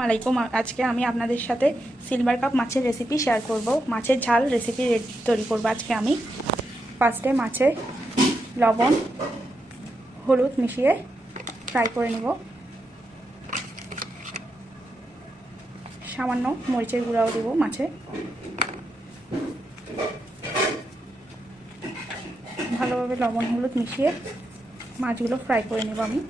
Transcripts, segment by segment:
আসসালামু আলাইকুম। আজকে আমি আপনাদের সাথে সিলভার কাপ মাছের রেসিপি শেয়ার করব। মাছের ঝাল রেসিপি তৈরি করব আজকে আমি। ফার্স্টে মাছে লবণ, হলুদ মিশিয়ে ফ্রাই করে নেব। সামান্য মরিচের গুঁড়াও দেব মাছে। ভালোভাবে লবণ, হলুদ মিশিয়ে মাছগুলো ফ্রাই করে নেব আমি।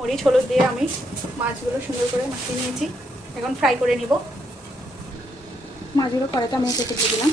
মরিচ, হলুদ দিয়ে আমি মাছগুলো সুন্দর করে মাখিয়ে নিয়েছি। এখন ফ্রাই করে নিব। মাছগুলো কড়াইতে আমি কেটে দিয়ে দিলাম।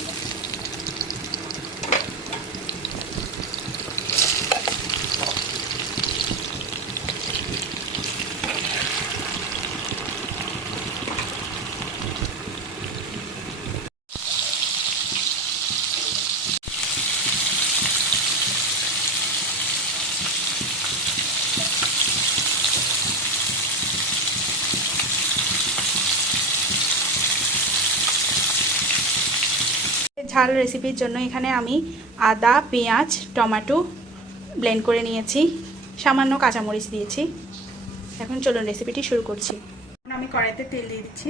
ঝাল রেসিপির জন্য এখানে আমি আদা, পেঁয়াজ, টমেটো ব্লেন্ড করে নিয়েছি। সামান্য কাঁচামরিচ দিয়েছি। এখন চলুন রেসিপিটি শুরু করছি। আমি কড়াইতে তেল দিয়ে দিচ্ছি।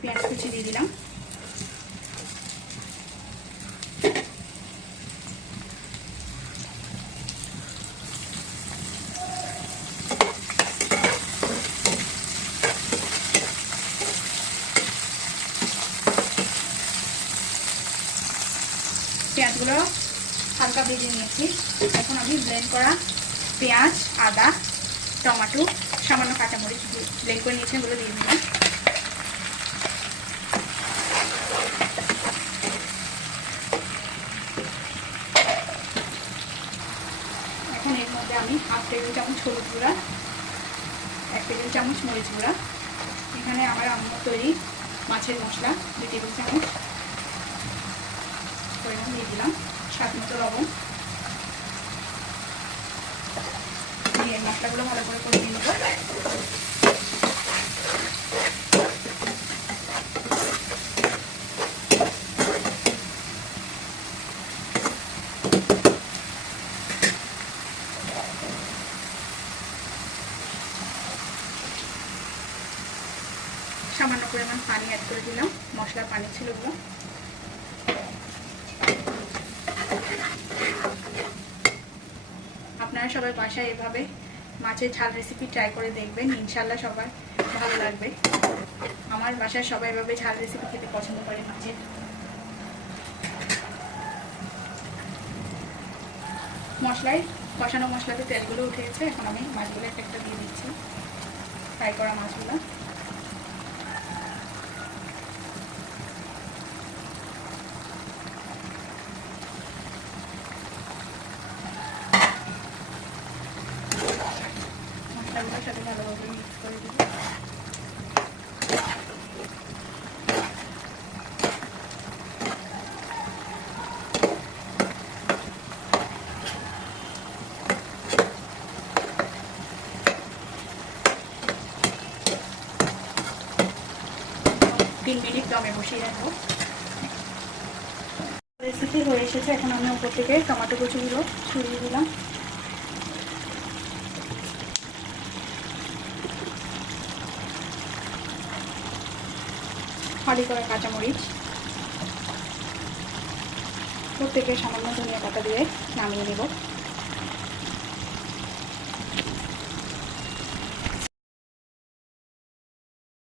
পেঁয়াজ কুচি দিয়ে দিলাম। পেঁয়াজগুলো হালকা ভেজে নিয়েছি। এখন আমি ব্লেন্ড করা পেঁয়াজ, আদা, টমেটো, সামান্য কাঁচামরিচ ব্লেন্ড করে নিয়েছি, এগুলো দিয়ে দিলাম। এখন এর মধ্যে আমি হাফ টেবিল চামচ হলুদ গুঁড়া, এক টেবিল চামচ মরিচ গুঁড়া। এখানে আমার আম্মা তৈরি মাছের মশলা, দুই টেবিল চামচ। পরিমাণ দিয়ে দিলাম। স্বাদ মতো লবণ। দিয়ে মশলাগুলো ভালো করে করে নেব। সামান্য পরিমাণ পানি অ্যাড করে দিলাম। মশলার পানি ছিল ওগুলো সবাই বাসায় এভাবে মাছের ঝাল রেসিপি ট্রাই করে দেখবেন। ইনশাল্লাহ সবার ভালো লাগবে। আমার বাসায় সবাই এভাবে ঝাল রেসিপি খেতে পছন্দ করে মাছের। মশলায়, কষানো মশলাতে তেলগুলো উঠে গেছে। এখন আমি মাছগুলো একটা একটা দিয়ে দিচ্ছি। ফ্রাই করা মাছগুলো। তিন মিনিট দমে বসিয়ে রাখব। রেসিপি হয়ে এসেছে, এখন আমি উপর থেকে টমেটো কুচিগুলো ছড়িয়ে দিলাম। ফালি করা কাঁচামরিচ। প্রত্যেকের সামান্য ধনিয়া পাতা দিয়ে নামিয়ে নেব।